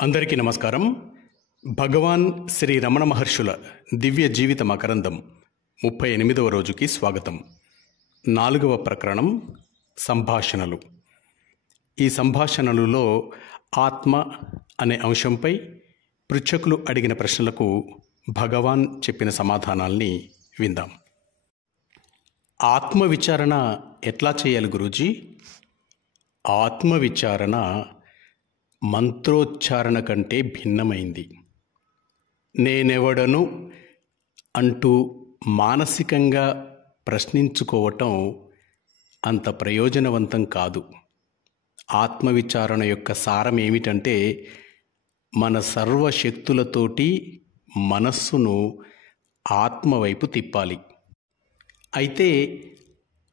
అందరికీ నమస్కారం. భగవాన్ శ్రీ రమణ మహర్షుల దివ్య జీవిత మకరందం 38వ రోజుకి స్వాగతం. 4వ ప్రకరణం సంభాషణలు. ఈ సంభాషణలలో ఆత్మ అనే అంశంపై పృచ్ఛకులు అడిగిన ప్రశ్నలకు భగవాన్ చెప్పిన సమాధానాల్ని విందాం. ఆత్మవిచారణ ఎట్లా చేయాలి గురూజీ? ఆత్మవిచారణ మంత్రోచ్చారణ కంటే భిన్నమైంది. నేనెవడను అంటూ మానసికంగా ప్రశ్నించుకోవటం అంత ప్రయోజనవంతం కాదు. ఆత్మవిచారణ యొక్క సారం ఏమిటంటే, మన సర్వశక్తులతోటి మనస్సును ఆత్మవైపు తిప్పాలి. అయితే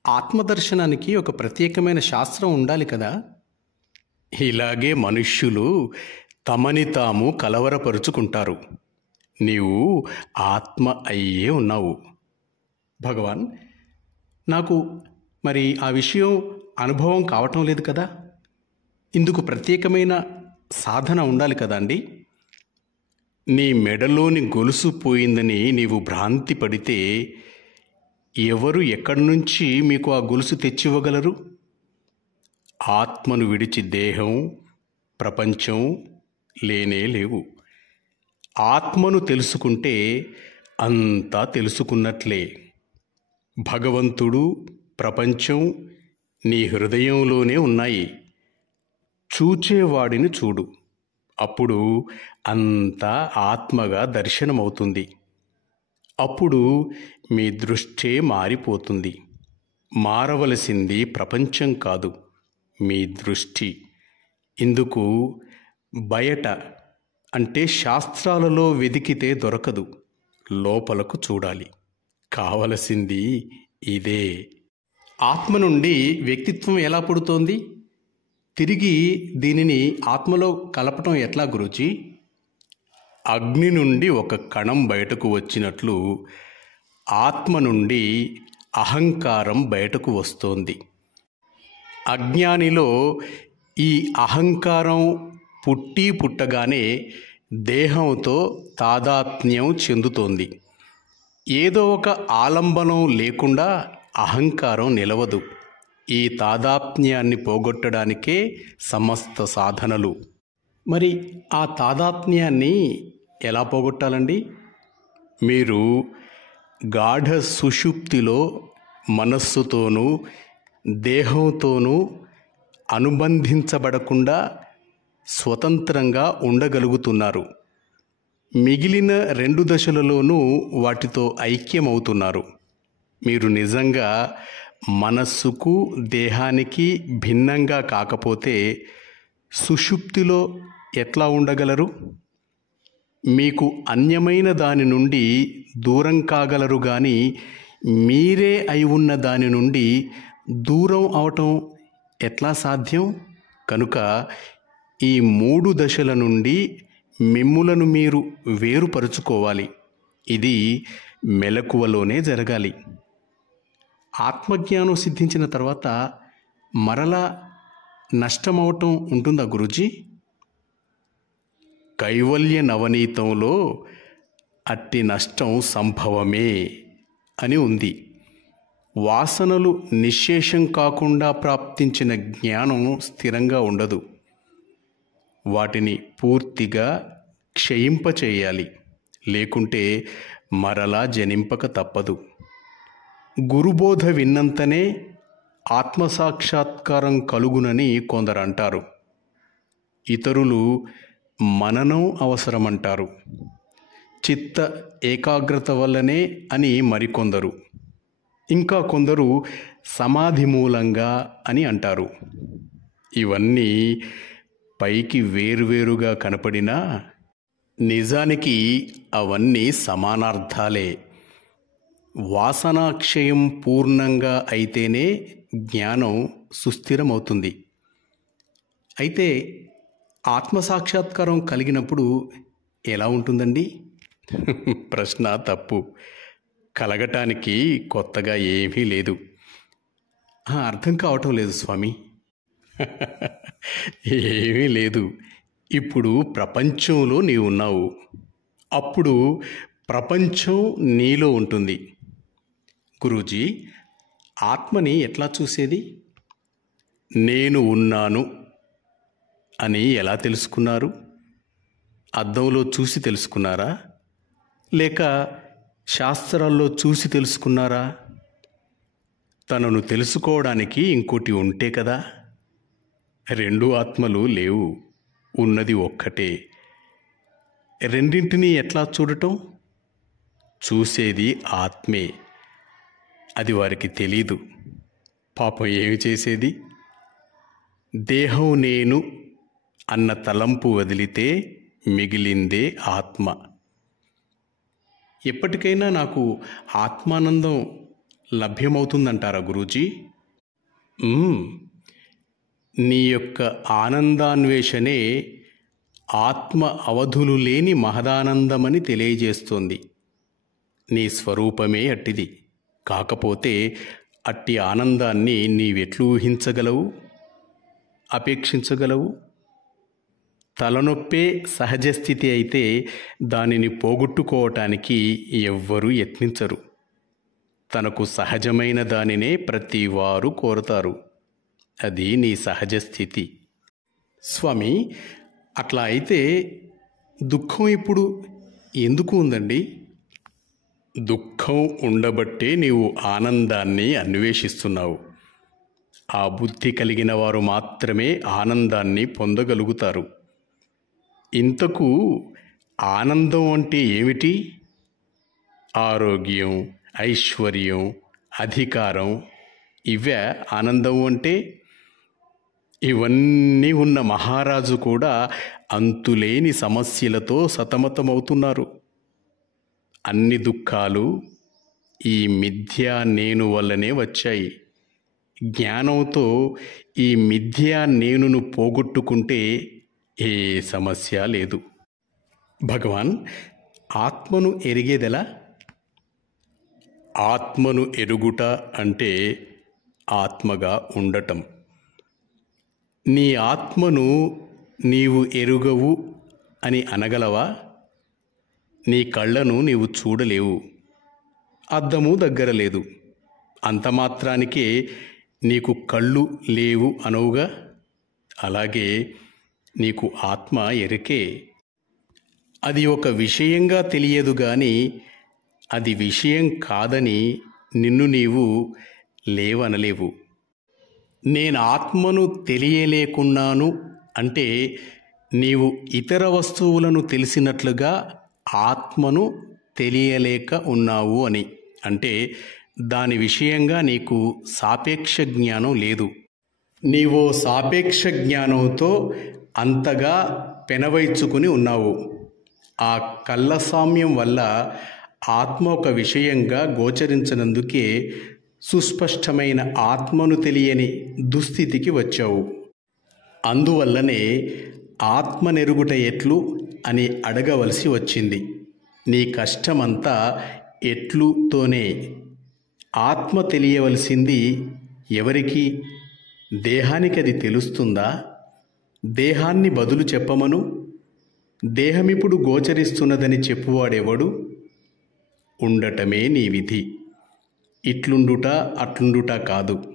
ఆత్మదర్శనానికి ఒక ప్రత్యేకమైన శాస్త్రం ఉండాలి కదా. ఇలాగే మనుష్యులు తమని తాము కలవరపరుచుకుంటారు. నీవు ఆత్మ అయ్యే ఉన్నావు. భగవాన్, నాకు మరి ఆ విషయం అనుభవం కావటం లేదు కదా. ఇందుకు ప్రత్యేకమైన సాధన ఉండాలి కదా అండి. నీ మెడలోని గొలుసు పోయిందని నీవు భ్రాంతి పడితే ఎవరు ఎక్కడి నుంచి మీకు ఆ గొలుసు తెచ్చివ్వగలరు? ఆత్మను విడిచి దేహం, ప్రపంచం లేనే లేవు. ఆత్మను తెలుసుకుంటే అంతా తెలుసుకున్నట్లే. భగవంతుడు, ప్రపంచం నీ హృదయంలోనే ఉన్నాయి. చూచేవాడిని చూడు, అప్పుడు అంతా ఆత్మగా దర్శనమవుతుంది. అప్పుడు మీ దృష్టే మారిపోతుంది. మారవలసింది ప్రపంచం కాదు, మీ దృష్టి. ఇందుకు బయట అంటే శాస్త్రాలలో వెదికితే దొరకదు, లోపలకు చూడాలి. కావలసింది ఇదే. ఆత్మ నుండి వ్యక్తిత్వం ఎలా పుడుతోంది? తిరిగి దీనిని ఆత్మలో కలపటం ఎట్లా గురూజీ? అగ్ని నుండి ఒక కణం బయటకు వచ్చినట్లు ఆత్మ నుండి అహంకారం బయటకు వస్తోంది. అజ్ఞానిలో ఈ అహంకారం పుట్టగానే దేహంతో తాదాత్మ్యం చెందుతోంది. ఏదో ఒక ఆలంబనం లేకుండా అహంకారం నిలవదు. ఈ తాదాత్మ్యాన్ని పోగొట్టడానికే సమస్త సాధనలు. మరి ఆ తాదాత్మ్యాన్ని ఎలా పోగొట్టాలండి? మీరు గాఢ సుషుప్తిలో మనస్సుతోనూ దేహంతోనూ అనుబంధించబడకుండా స్వతంత్రంగా ఉండగలుగుతున్నారు. మిగిలిన 2 దశలలోనూ వాటితో ఐక్యమవుతున్నారు. మీరు నిజంగా మనస్సుకు దేహానికి భిన్నంగా కాకపోతే సుషుప్తిలో ఎట్లా ఉండగలరు? మీకు అన్యమైన దాని నుండి దూరం కాగలరు గాని మీరే అయి ఉన్న దాని నుండి దూరం అవటం ఎట్లా సాధ్యం? కనుక ఈ 3 దశల నుండి మిమ్ములను మీరు వేరుపరుచుకోవాలి. ఇది మెలకువలోనే జరగాలి. ఆత్మజ్ఞానం సిద్ధించిన తర్వాత మరలా నష్టమవటం ఉంటుందా గురూజీ? కైవల్య నవనీతంలో అట్టి నష్టం సంభవమే అని ఉంది. వాసనలు నిశ్శేషం కాకుండా ప్రాప్తించిన జ్ఞానం స్థిరంగా ఉండదు. వాటిని పూర్తిగా క్షయింపచేయాలి, లేకుంటే మరలా జనింపక తప్పదు. గురుబోధ విన్నంతనే ఆత్మసాక్షాత్కారం కలుగునని కొందరంటారు. ఇతరులు మననం అవసరమంటారు. చిత్త ఏకాగ్రత వల్లనే అని మరికొందరు. ఇంకా కొందరు సమాధి మూలంగా అని అంటారు. ఇవన్నీ పైకి వేరువేరుగా కనపడినా నిజానికి అవన్నీ సమానార్థాలే. వాసనాక్షయం పూర్ణంగా అయితేనే జ్ఞానం సుస్థిరమవుతుంది. అయితే ఆత్మసాక్షాత్కారం కలిగినప్పుడు ఎలా ఉంటుందండి? ప్రశ్న తప్పు. కలగటానికి కొత్తగా ఏమీ లేదు. అర్థం కావటం లేదు స్వామి. ఏమీ లేదు. ఇప్పుడు ప్రపంచంలో నీవు ఉన్నావు. అప్పుడు ప్రపంచం నీలో ఉంటుంది. గురూజీ, ఆత్మని ఎట్లా చూసేది? నేను ఉన్నాను అని ఎలా తెలుసుకున్నారు? అద్దంలో చూసి తెలుసుకున్నారా? లేక శాస్త్రాల్లో చూసి తెలుసుకున్నారా? తనను తెలుసుకోవడానికి ఇంకోటి ఉంటే కదా. రెండు ఆత్మలు లేవు, ఉన్నది ఒక్కటే. రెండింటినీ ఎట్లా చూడటం? చూసేది ఆత్మే. అది వారికి తెలీదు. పాపం ఏమి చేసేది? దేహం నేను అన్న తలంపు వదిలితే మిగిలిందే ఆత్మ. ఎప్పటికైనా నాకు ఆత్మానందం లభ్యమవుతుందంటారా గురూజీ? నీ యొక్క ఆనందాన్వేషణే ఆత్మ అవధులు లేని మహదానందమని తెలియజేస్తోంది. నీ స్వరూపమే అట్టిది. కాకపోతే అట్టి ఆనందాన్ని నీవెట్లు ఊహించగలవు, అపేక్షించగలవు? తలనొప్పే సహజస్థితి అయితే దానిని పోగొట్టుకోవటానికి ఎవ్వరూ యత్నించరు. తనకు సహజమైన దానినే ప్రతివారు కోరతారు. అది నీ సహజ స్థితి. స్వామి, అట్లా అయితే దుఃఖం ఇప్పుడు ఎందుకు ఉందండి? దుఃఖం ఉండబట్టే నీవు ఆనందాన్ని అన్వేషిస్తున్నావు. ఆ బుద్ధి కలిగిన వారు మాత్రమే ఆనందాన్ని పొందగలుగుతారు. ఇంతకు ఆనందం అంటే ఏమిటి? ఆరోగ్యం, ఐశ్వర్యం, అధికారం, ఇవే ఆనందం అంటే? ఇవన్నీ ఉన్న మహారాజు కూడా అంతులేని సమస్యలతో సతమతమవుతున్నారు. అన్ని దుఃఖాలు ఈ మిథ్యా నేను వల్లనే వచ్చాయి. జ్ఞానంతో ఈ మిథ్యా నేనును పోగొట్టుకుంటే ఏ సమస్య లేదు. భగవాన్, ఆత్మను ఎరిగేదెలా? ఆత్మను ఎరుగుట అంటే ఆత్మగా ఉండటం. నీ ఆత్మను నీవు ఎరుగవు అని అనగలవా? నీ కళ్ళను నీవు చూడలేవు, అద్దము దగ్గర లేదు. అంత మాత్రానికే నీకు కళ్ళు లేవు అనవుగా. అలాగే నీకు ఆత్మ ఎరికే. అది ఒక విషయంగా తెలియదు గాని అది విషయం కాదని నిన్ను నీవు లేవనలేవు. నేను ఆత్మను తెలియలేకున్నాను అంటే నీవు ఇతర వస్తువులను తెలిసినట్లుగా ఆత్మను తెలియలేక ఉన్నావు అని. అంటే దాని విషయంగా నీకు సాపేక్ష జ్ఞానం లేదు. నీవు సాపేక్ష జ్ఞానంతో అంతగా పెనవైచుకుని ఉన్నావు. ఆ కళ్ళ సామ్యం వల్ల ఆత్మ ఒక విషయంగా గోచరించనందుకే సుస్పష్టమైన ఆత్మను తెలియని దుస్థితికి వచ్చావు. అందువల్లనే ఆత్మనెరుగుట ఎట్లు అని అడగవలసి వచ్చింది. నీ కష్టమంతా ఎట్లుతోనే. ఆత్మ తెలియవలసింది ఎవరికి? దేహానికి అది తెలుస్తుందా? దేహాన్ని బదులు చెప్పమను. దేహమిప్పుడు గోచరిస్తున్నదని చెప్పువాడెవడు? ఉండటమే నీ విధి. ఇట్లుండుట అట్లుండుట కాదు.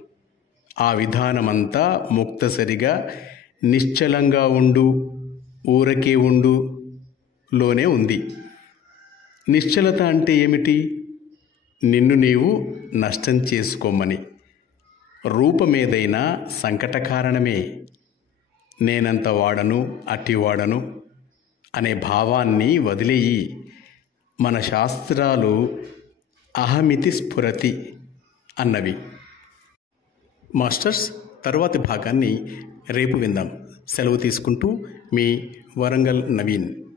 ఆ విధానమంతా ముక్తసరిగా నిశ్చలంగా ఉండు, ఊరకే ఉండు లోనే ఉంది. నిశ్చలత అంటే ఏమిటి? నిన్ను నీవు నష్టం చేసుకోమని. రూపమేదైనా సంకట కారణమే. నేనంత వాడను, అట్టివాడను అనే భావాన్ని వదిలేయి. మన శాస్త్రాలు అహమితి స్ఫురతి అన్నవి. మాస్టర్స్, తరువాతి భాగాన్ని రేపు విందాం. సెలవు తీసుకుంటూ మీ వరంగల్ నవీన్.